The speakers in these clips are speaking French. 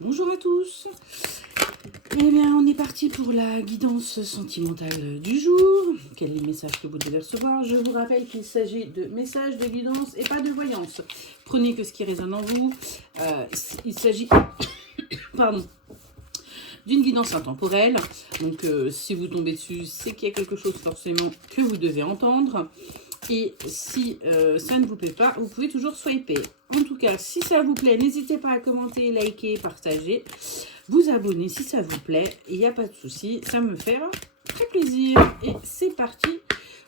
Bonjour à tous. Eh bien, on est parti pour la guidance sentimentale du jour. Quel est le message que vous devez recevoir? Je vous rappelle qu'il s'agit de messages de guidance et pas de voyance. Prenez que ce qui résonne en vous. Il s'agit pardon, d'une guidance intemporelle. Donc, si vous tombez dessus, c'est qu'il y a quelque chose forcément que vous devez entendre. Et si ça ne vous plaît pas, vous pouvez toujours swiper. En tout cas, si ça vous plaît, n'hésitez pas à commenter, liker, partager, vous abonner si ça vous plaît. Il n'y a pas de souci, ça me fait très plaisir. Et c'est parti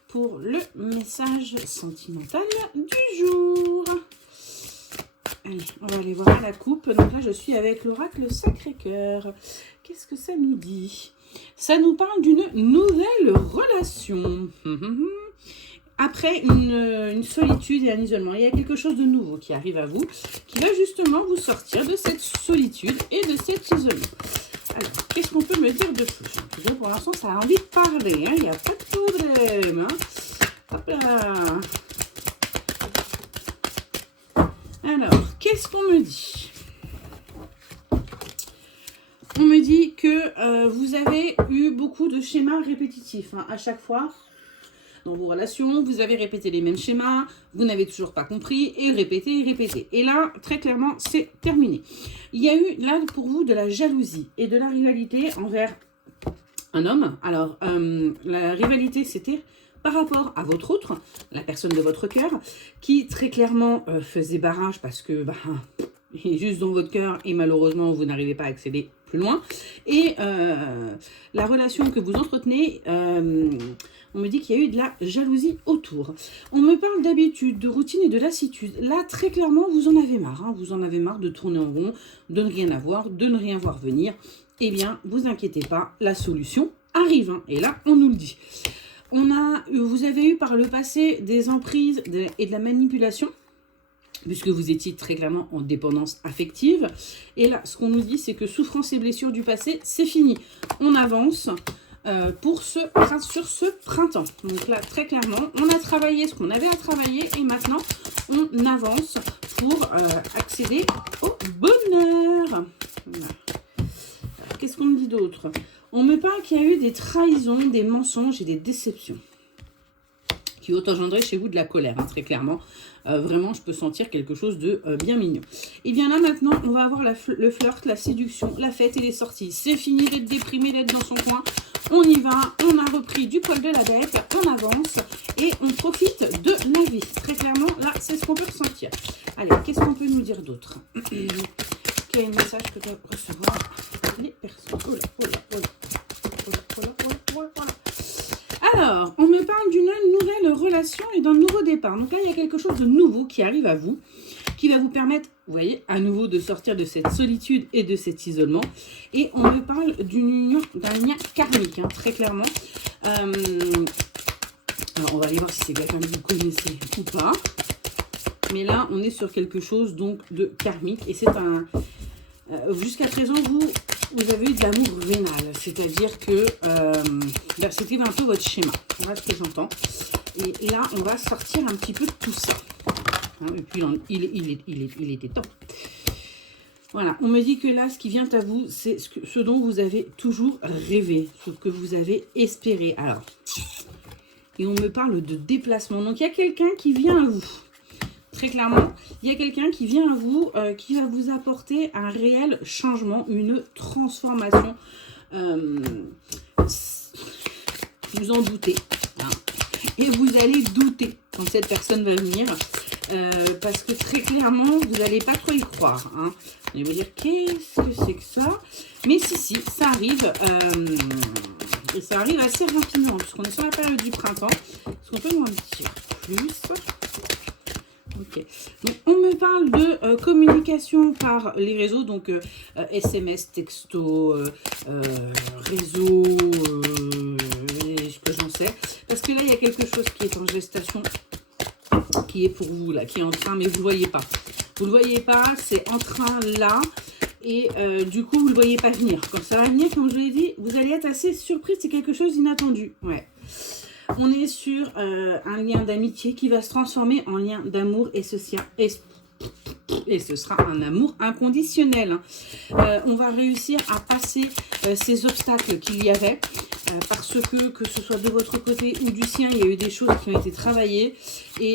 pour le message sentimental du jour. Allez, on va aller voir à la coupe. Donc là, je suis avec l'oracle Sacré-Cœur. Qu'est-ce que ça nous dit? Ça nous parle d'une nouvelle relation. Après une solitude et un isolement, il y a quelque chose de nouveau qui arrive à vous, qui va justement vous sortir de cette solitude et de cet isolement. Alors, qu'est-ce qu'on peut me dire de plus? Pour l'instant, ça a envie de parler, hein, il n'y a pas de problème. Hein. Hop là. Alors, qu'est-ce qu'on me dit? On me dit que vous avez eu beaucoup de schémas répétitifs, hein, à chaque fois. Dans vos relations, vous avez répété les mêmes schémas, vous n'avez toujours pas compris, et répété, et répété. Et là, très clairement, c'est terminé. Il y a eu là pour vous de la jalousie et de la rivalité envers un homme. Alors, la rivalité, c'était par rapport à votre autre, la personne de votre cœur, qui très clairement faisait barrage parce que il est juste dans votre cœur et malheureusement, vous n'arrivez pas à accéder plus loin. Et la relation que vous entretenez... on me dit qu'il y a eu de la jalousie autour. On me parle d'habitude, de routine et de lassitude. Là, très clairement, vous en avez marre. Hein. Vous en avez marre de tourner en rond, de ne rien avoir, de ne rien voir venir. Eh bien, vous inquiétez pas, la solution arrive. Hein. Et là, on nous le dit. Vous avez eu par le passé des emprises et de la manipulation, puisque vous étiez très clairement en dépendance affective. Et là, ce qu'on nous dit, c'est que souffrance et blessures du passé, c'est fini. On avance. Sur ce printemps. Donc là, très clairement, on a travaillé ce qu'on avait à travailler et maintenant, on avance pour accéder au bonheur. Voilà. Qu'est-ce qu'on me dit d'autre? On me parle qu'il y a eu des trahisons, des mensonges et des déceptions qui ont engendré chez vous de la colère, hein, très clairement. Vraiment, je peux sentir quelque chose de bien mignon. Et bien là, maintenant, on va avoir le flirt, la séduction, la fête et les sorties. C'est fini d'être déprimé, d'être dans son coin. On y va, on a repris du poil de la bête, on avance et on profite de la vie. Très clairement, là, c'est ce qu'on peut ressentir. Allez, qu'est-ce qu'on peut nous dire d'autre? Quel est le message que doivent recevoir les personnes? Oh là, oh là, oh là, oh là, oh là, oh là, oh là. Alors, on me parle d'une nouvelle relation et d'un nouveau départ. Donc là, il y a quelque chose de nouveau qui arrive à vous, qui va vous permettre, vous voyez, à nouveau de sortir de cette solitude et de cet isolement. Et on me parle d'une union, d'un lien karmique, hein, très clairement. Alors, on va aller voir si c'est quelqu'un que vous connaissez ou pas. Mais là, on est sur quelque chose donc de karmique. Et c'est un... jusqu'à présent, vous avez eu de l'amour vénal. C'est-à-dire que c'était un peu votre schéma. Voilà ce que j'entends. Et là, on va sortir un petit peu de tout ça. Et puis, il était temps. Voilà, on me dit que là, ce qui vient à vous, c'est ce dont vous avez toujours rêvé, ce que vous avez espéré. Alors, et on me parle de déplacement. Donc, il y a quelqu'un qui vient à vous. Très clairement, il y a quelqu'un qui vient à vous, qui va vous apporter un réel changement, une transformation. Vous en doutez. Hein. Et vous allez douter quand cette personne va venir. Parce que très clairement, vous n'allez pas trop y croire. Hein. Vous allez vous dire, qu'est-ce que c'est que ça? Mais si, ça arrive. Et ça arrive assez rapidement, puisqu'on est sur la période du printemps. Est-ce qu'on peut nous en dire plus? Ok. Donc, on me parle de communication par les réseaux, donc SMS, texto, réseau, ce que j'en sais. Parce que là, il y a quelque chose qui est en gestation, qui est pour vous, là, qui est en train, mais vous ne le voyez pas. Vous ne le voyez pas, c'est en train là, et du coup, vous ne le voyez pas venir. Quand ça va venir, comme je vous l'ai dit, vous allez être assez surpris, c'est quelque chose d'inattendu. Ouais. On est sur un lien d'amitié qui va se transformer en lien d'amour et social. Et ce sera un amour inconditionnel. On va réussir à passer ces obstacles qu'il y avait. Parce que ce soit de votre côté ou du sien, il y a eu des choses qui ont été travaillées. Et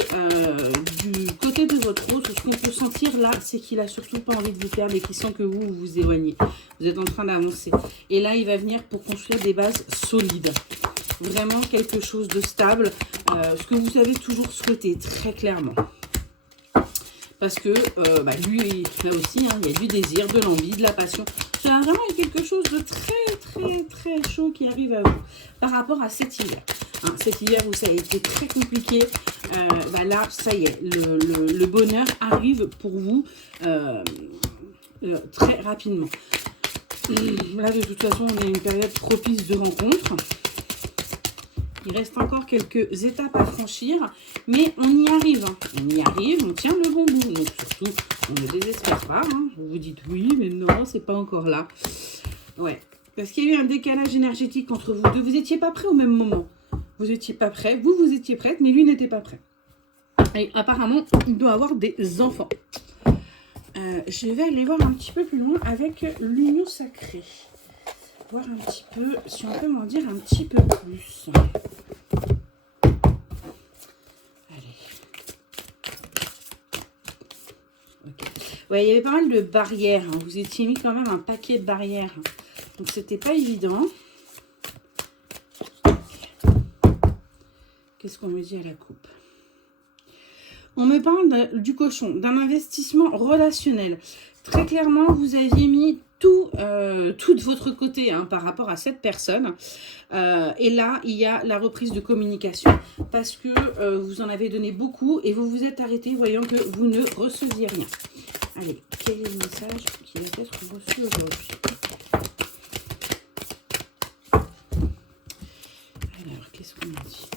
du côté de votre autre, ce qu'on peut sentir là, c'est qu'il a surtout pas envie de vous perdre et qu'il sent que vous vous éloignez. Vous êtes en train d'avancer. Et là, il va venir pour construire des bases solides. Vraiment quelque chose de stable. Ce que vous avez toujours souhaité, très clairement. Parce que lui, là aussi, hein, il y a du désir, de l'envie, de la passion. C'est vraiment quelque chose de très chaud qui arrive à vous par rapport à cet hiver. Hein, cet hiver où ça a été très compliqué, là, ça y est, le bonheur arrive pour vous très rapidement. Là, de toute façon, on est une période propice de rencontres. Il reste encore quelques étapes à franchir, mais on y arrive. On y arrive, on tient le bon bout. Donc surtout, on ne désespère pas. Hein. Vous vous dites oui, mais non, c'est pas encore là. Ouais, parce qu'il y a eu un décalage énergétique entre vous deux. Vous n'étiez pas prêts au même moment. Vous n'étiez pas prêts. Vous étiez prête, mais lui n'était pas prêt. Et apparemment, il doit avoir des enfants. Je vais aller voir un petit peu plus loin avec l'union sacrée. Voir un petit peu, si on peut m'en dire un petit peu plus. Allez. Okay. Ouais, il y avait pas mal de barrières. Hein. Vous étiez mis quand même un paquet de barrières. Donc, c'était pas évident. Qu'est-ce qu'on me dit à la coupe? On me parle du cochon, d'un investissement relationnel. Très clairement, vous aviez mis tout de votre côté hein, par rapport à cette personne. Et là, il y a la reprise de communication parce que vous en avez donné beaucoup et vous vous êtes arrêté voyant que vous ne receviez rien. Allez, quel est le message qui va être reçu aujourd'hui? Alors, qu'est-ce qu'on a dit?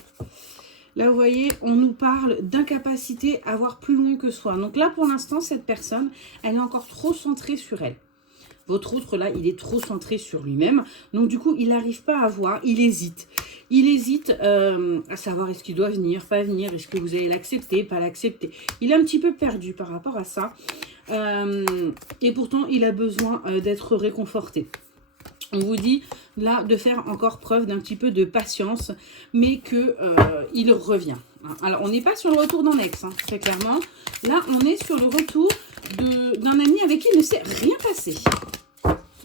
Là, vous voyez, on nous parle d'incapacité à voir plus loin que soi. Donc là, pour l'instant, cette personne, elle est encore trop centrée sur elle. Votre autre, là, il est trop centré sur lui-même. Donc, du coup, il n'arrive pas à voir. Il hésite. Il hésite à savoir est-ce qu'il doit venir, pas venir. Est-ce que vous allez l'accepter, pas l'accepter. Il est un petit peu perdu par rapport à ça. Et pourtant, il a besoin d'être réconforté. On vous dit là de faire encore preuve d'un petit peu de patience, mais que il revient. Alors, on n'est pas sur le retour d'un ex, hein, très clairement. Là, on est sur le retour d'un ami avec qui il ne s'est rien passé.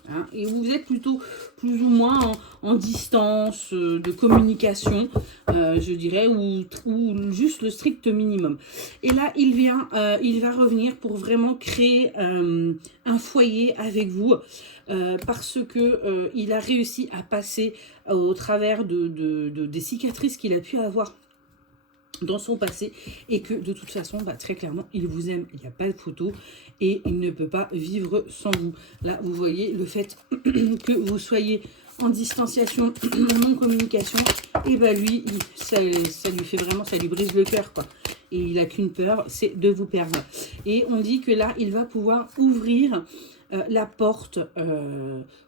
Hein, et vous êtes plutôt plus ou moins en distance de communication, je dirais, ou juste le strict minimum. Et là, il va revenir pour vraiment créer un foyer avec vous, parce que il a réussi à passer au travers des cicatrices qu'il a pu avoir dans son passé et que de toute façon, très clairement, il vous aime, il n'y a pas de photo et il ne peut pas vivre sans vous. Là, vous voyez le fait que vous soyez en distanciation, en non-communication, et lui, ça lui fait vraiment, ça lui brise le cœur, quoi. Et il n'a qu'une peur, c'est de vous perdre. Et on dit que là, il va pouvoir ouvrir la porte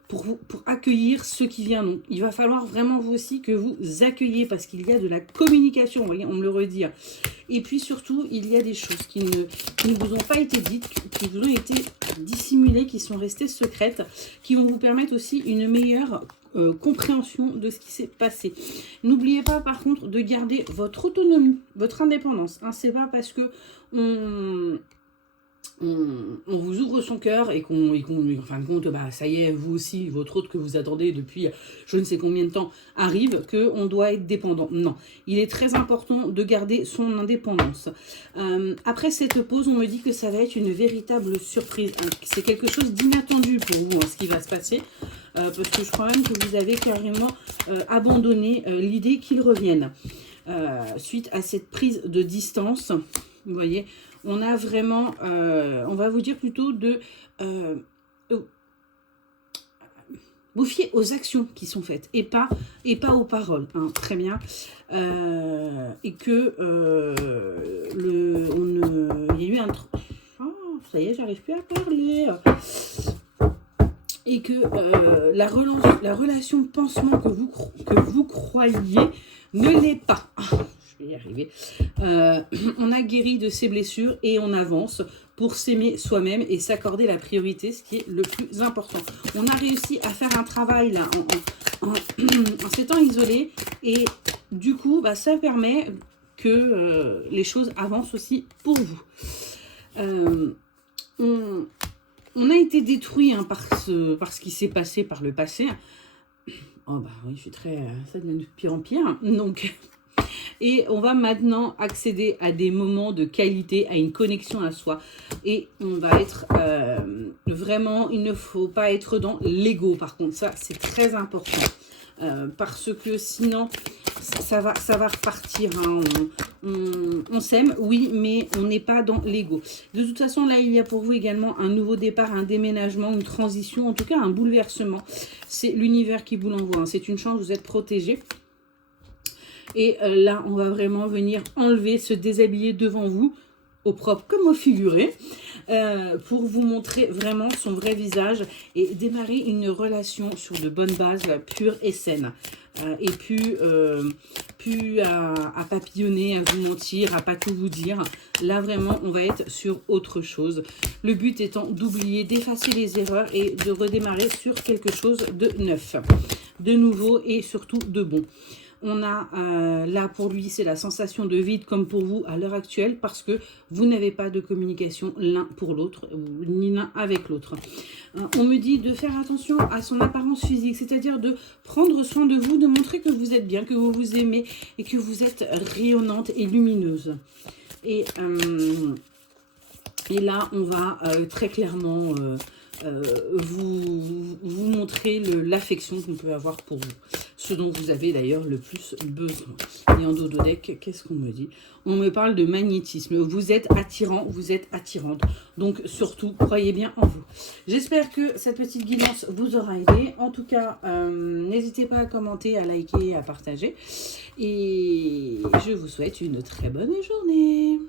pour accueillir ceux qui viennent. Donc, il va falloir vraiment vous aussi que vous accueillez parce qu'il y a de la communication, vous voyez, on me le redit. Et puis surtout, il y a des choses qui ne vous ont pas été dites, qui vous ont été dissimulées, qui sont restées secrètes, qui vont vous permettre aussi une meilleure compréhension de ce qui s'est passé. N'oubliez pas par contre de garder votre autonomie, votre indépendance. Hein, c'est pas parce que on vous ouvre son cœur et qu'on en fin de compte, ça y est, vous aussi, votre autre que vous attendez depuis je ne sais combien de temps arrive, qu'on doit être dépendant. Non, il est très important de garder son indépendance. Après cette pause, on me dit que ça va être une véritable surprise. C'est quelque chose d'inattendu pour vous, ce qui va se passer, parce que je crois même que vous avez carrément abandonné l'idée qu'il revienne. Suite à cette prise de distance, vous voyez, on a vraiment, on va vous dire plutôt de vous fier aux actions qui sont faites et pas aux paroles, hein, très bien. Et que il y a eu un... Oh, ça y est, j'arrive plus à parler. Et que la relation pansement que vous croyez ne l'est pas. vais y arriver. On a guéri de ses blessures et on avance pour s'aimer soi-même et s'accorder la priorité, ce qui est le plus important. On a réussi à faire un travail là en s'étant isolé et du coup, bah, ça permet que les choses avancent aussi pour vous. On a été détruit hein, par ce qui s'est passé par le passé. Oh bah oui, je suis très... ça devient de pire en pire. Donc, et on va maintenant accéder à des moments de qualité, à une connexion à soi. Et on va être vraiment... Il ne faut pas être dans l'ego, par contre. Ça, c'est très important. Parce que sinon, ça va repartir. Hein. On s'aime, oui, mais on n'est pas dans l'ego. De toute façon, là, il y a pour vous également un nouveau départ, un déménagement, une transition, en tout cas un bouleversement. C'est l'univers qui vous l'envoie. Hein. C'est une chance, vous êtes protégé. Et là, on va vraiment venir enlever, se déshabiller devant vous, au propre comme au figuré, pour vous montrer vraiment son vrai visage et démarrer une relation sur de bonnes bases, pures et saines. Et plus à papillonner, à vous mentir, à pas tout vous dire. Là, vraiment, on va être sur autre chose. Le but étant d'oublier, d'effacer les erreurs et de redémarrer sur quelque chose de neuf, de nouveau et surtout de bon. On a là pour lui, c'est la sensation de vide comme pour vous à l'heure actuelle parce que vous n'avez pas de communication l'un pour l'autre, ni l'un avec l'autre. On me dit de faire attention à son apparence physique, c'est-à-dire de prendre soin de vous, de montrer que vous êtes bien, que vous vous aimez et que vous êtes rayonnante et lumineuse. Et là, on va très clairement... vous montrer l'affection qu'on peut avoir pour vous. Ce dont vous avez d'ailleurs le plus besoin. Et en dos de deck, qu'est-ce qu'on me dit? On me parle de magnétisme. Vous êtes attirant, vous êtes attirante. Donc surtout, croyez bien en vous. J'espère que cette petite guidance vous aura aidé. En tout cas, n'hésitez pas à commenter, à liker, à partager. Et je vous souhaite une très bonne journée.